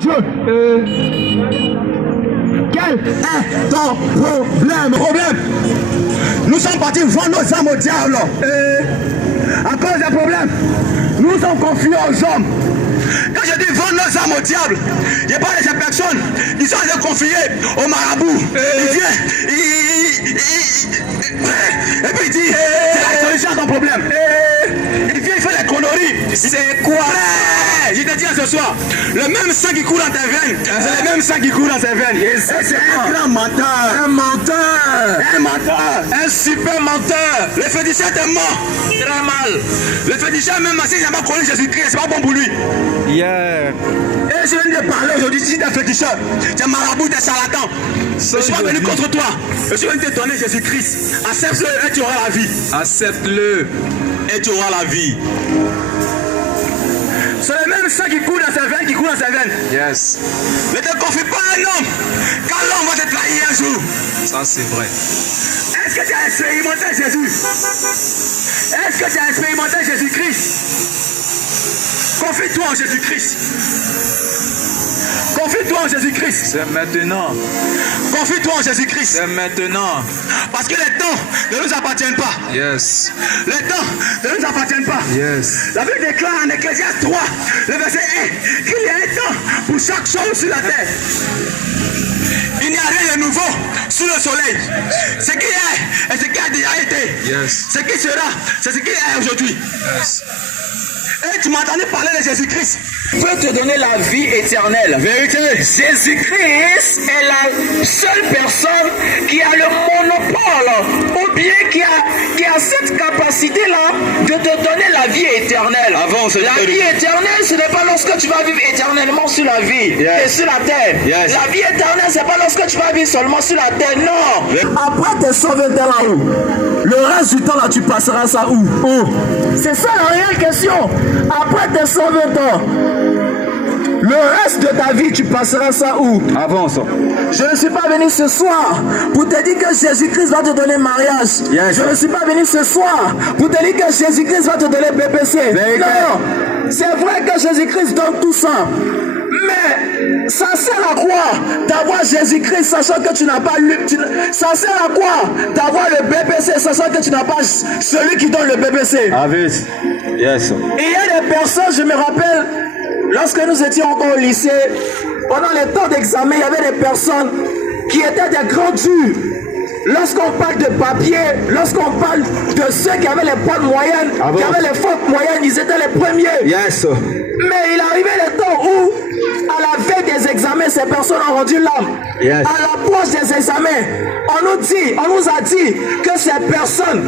Dieu, quel est ton problème? Nous sommes partis vendre nos âmes au diable. À cause des problèmes, nous sommes confiés aux hommes. Quand je dis vendre nos âmes au diable, je parle de ces personnes qui sont allées confier au marabout. Il vient, et puis il dit, c'est la solution à ton problème. Il vient, il fait des conneries. C'est quoi? Je te dis ce soir, le même sang qui coule dans tes veines, c'est le même sang qui coule dans ses veines. C'est un grand menteur. Un menteur. Un menteur. Un super menteur. Le féticheur est mort. Très mal. Le féticheur, même si il n'a pas connu Jésus-Christ, c'est pas bon pour lui. Yeah. Et je viens de parler aujourd'hui, si tu es un féticheur, tu es marabout, tu es charlatan. Je suis pas venu contre toi. Je suis venu te donner Jésus-Christ. Accepte-le et tu auras la vie. Accepte-le et tu auras la vie. C'est le même sang qui coule dans ses veines, qui coule dans ses veines. Yes. Ne te confie pas à un homme, car l'homme va te trahir un jour. Ça c'est vrai. Est-ce que tu as expérimenté Jésus? Est-ce que tu as expérimenté Jésus-Christ? Confie-toi en Jésus-Christ. Confie-toi en Jésus-Christ. C'est maintenant. Confie-toi en Jésus-Christ. C'est maintenant. Parce que les temps ne nous appartiennent pas. Yes. Les temps ne nous appartiennent pas. Yes. La Bible déclare en Ecclésiaste 3, le verset 1, qu'il y a un temps pour chaque chose sur la terre. Il n'y a rien de nouveau sous le soleil. Ce qui est et ce qui a déjà été. Yes. Ce qui sera, c'est ce qui est aujourd'hui. Yes. Et tu m'as entendu parler de Jésus-Christ. Il peut te donner la vie éternelle. Vérité. Jésus-Christ est la seule personne qui a le monopole ou bien qui a cette capacité-là de te donner la vie éternelle. Avance, la vie éternelle, ce n'est pas lorsque tu vas vivre éternellement sur la vie et sur la terre. Yes. La vie éternelle, ce n'est pas lorsque tu vas vivre seulement sur la terre. Non. Après tes 120 ans là-haut, le reste du temps là, tu passeras ça où? C'est ça la réelle question. Après tes 120 ans, le reste de ta vie, tu passeras ça où? Avance. Je ne suis pas venu ce soir pour te dire que Jésus-Christ va te donner mariage. Yes. Je ne suis pas venu ce soir pour te dire que Jésus-Christ va te donner BPC. Non, c'est vrai que Jésus-Christ donne tout ça. Mais ça sert à quoi d'avoir Jésus-Christ sachant que tu n'as pas lu? Ça sert à quoi d'avoir le BPC sachant que tu n'as pas celui qui donne le BPC? Avis. Yes. Et il y a des personnes, je me rappelle, lorsque nous étions encore au lycée, pendant les temps d'examen, il y avait des personnes qui étaient des grands durs. Lorsqu'on parle de papier, lorsqu'on parle de ceux qui avaient les points moyennes, qui avaient les fautes moyennes, ils étaient les premiers. Yes. Mais il arrivait le temps où, à la veille des examens, ces personnes ont rendu l'âme. Yes. À l'approche des examens, on nous a dit que ces personnes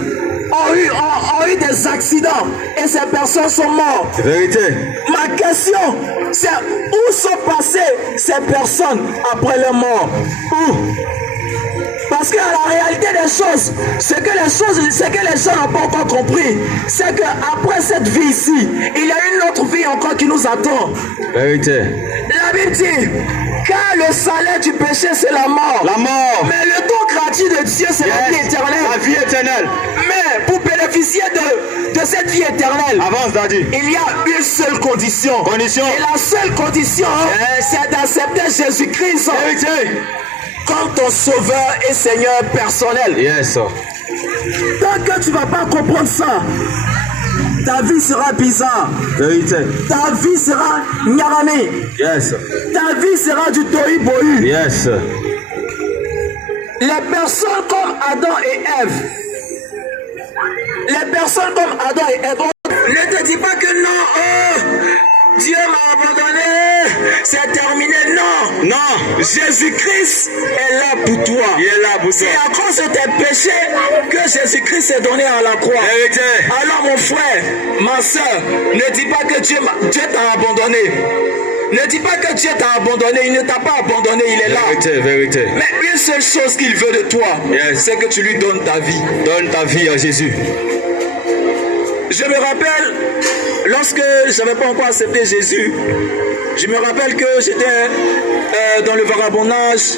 ont eu des accidents et ces personnes sont mortes. Vérité. Ma question, c'est où sont passées ces personnes après leur mort? Où? Parce que la réalité des choses, ce que les gens n'ont pas encore compris, c'est qu'après cette vie ici, il y a une autre vie encore qui nous attend. Vérité. La Bible dit, car le salaire du péché c'est la mort. La mort. Mais le don gratuit de Dieu c'est la vie éternelle. La vie éternelle. Mais pour bénéficier de cette vie éternelle, Avance, Daddy. il y a une seule condition. Condition. Et la seule condition, c'est d'accepter Jésus-Christ comme ton sauveur et Seigneur personnel. Yes. Tant que tu ne vas pas comprendre ça, ta vie sera bizarre. Vérité. Ta vie sera nyarami. Yes. Ta vie sera du tohu-bohu. Yes. Les personnes comme Adam et Ève, ne te dis pas que non, Dieu m'a abandonné, c'est terminé. Non, non. Jésus-Christ est là pour toi. Il est là pour toi. C'est à cause de tes péchés que Jésus-Christ s'est donné à la croix. Vérité. Alors mon frère, ma soeur, ne dis pas que Dieu t'a abandonné. Ne dis pas que Dieu t'a abandonné, il ne t'a pas abandonné, il est là. Vérité, vérité. Mais une seule chose qu'il veut de toi, c'est que tu lui donnes ta vie. Donne ta vie à Jésus. Je me rappelle, lorsque je n'avais pas encore accepté Jésus, je me rappelle que j'étais dans le vagabondage.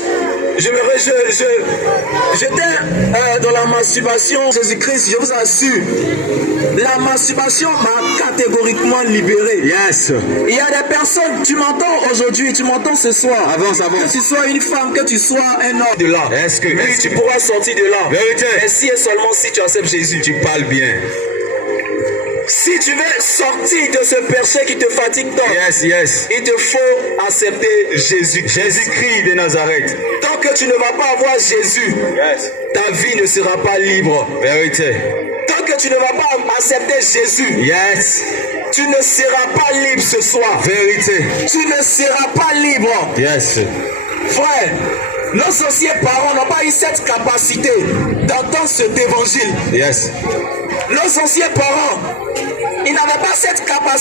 J'étais dans la masturbation, Jésus-Christ, je vous assure. La masturbation m'a catégoriquement libéré. Yes. Il y a des personnes, tu m'entends aujourd'hui, tu m'entends ce soir. Avance, avance. Que tu sois une femme, que tu sois un homme. De là. Est-ce que tu pourras sortir de là. Vérité. Mais si et seulement si tu acceptes Jésus. Tu parles bien. Si tu veux sortir de ce péché qui te fatigue tant, Yes. il te faut accepter Jésus. Jésus-Christ de Nazareth. Tant que tu ne vas pas avoir Jésus, ta vie ne sera pas libre. Vérité. Tant que tu ne vas pas accepter Jésus, Yes. tu ne seras pas libre ce soir. Vérité. Tu ne seras pas libre. Yes. Frère, nos anciens parents n'ont pas eu cette capacité d'entendre cet évangile. Yes. Nos anciens parents, ils n'avaient pas cette capacité.